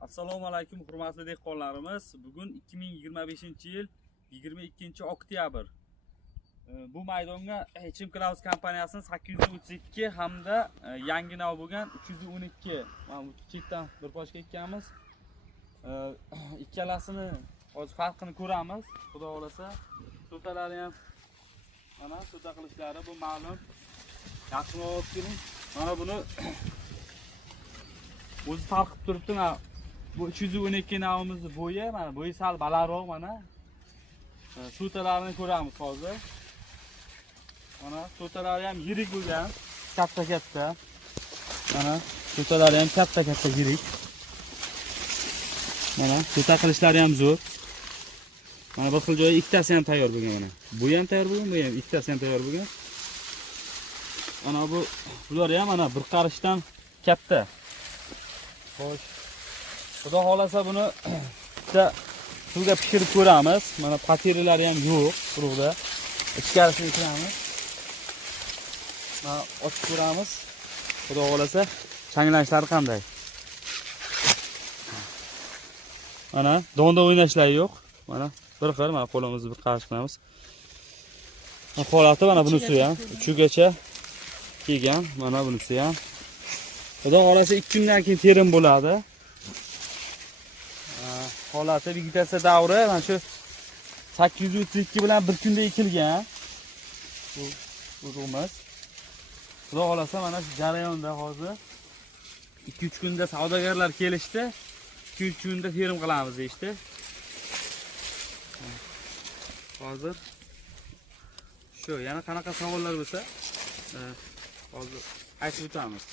Assalomu alaykum hurmatli dehqonlarimiz. Bugun 2025-yil 22-oktyabr. Bu maydonga Hechim Cloud kompaniyasining 832 hamda yangi nav bo'lgan 312. Mana bu chetdan bir pochka ekanmiz. Ikkalasini hozir farqini ko'ramiz. Xudo xolasa, so'talari ham mana so'ta qilishlari bu ma'lum. Yaxshini olib keling. Mana buni o'zi farq qilib turibdi. Bu 312 navimizni bo'yi, mana bo'yi sal balandroq mana. So'talarini ko'ramiz hozir. Mana so'talari ham yirik bo'lgan, katta-katta. Mana so'talari ham katta-katta yirik. Mana so'ta qilishlari ham zo'r. Mana bir xil joyi ikkitasi ham tayyor bo'lgan mana. Bu ham tayyor bo'lgan, bu ham ikkitasi ham tayyor bo'lgan. Mana bular ham mana bir qarishdan katta. Xo'sh. Xudo xolasa buni bitta suvga pishirib ko'ramiz. Mana patiralari ham yo'q quruqda. Ichkarisini kiramiz. Mana ochib ko'ramiz. Xudo xolasa changlanishlari qanday? Mana donda o'ynashlari yo'q. Mana bir xil, mana qo'limizni bir qarish qilamiz. Holati mana bunisi ham uchigacha kelgan. Mana bunisi ham. Xudo xolasa 2 kundan keyin terim bo'ladi. Holati vegetatsiya davri mana shu 832 bilan bir kunda ekilgan. Bu urug'imiz. Xudo xolasa mana shu jarayonda hozir 2-3 kunda savdogarlar kelishdi. 2-3 kunda terim qilamiz deydi. Hozir shu yana qanaqa savollar bo'lsa hozir aytib o'tamiz.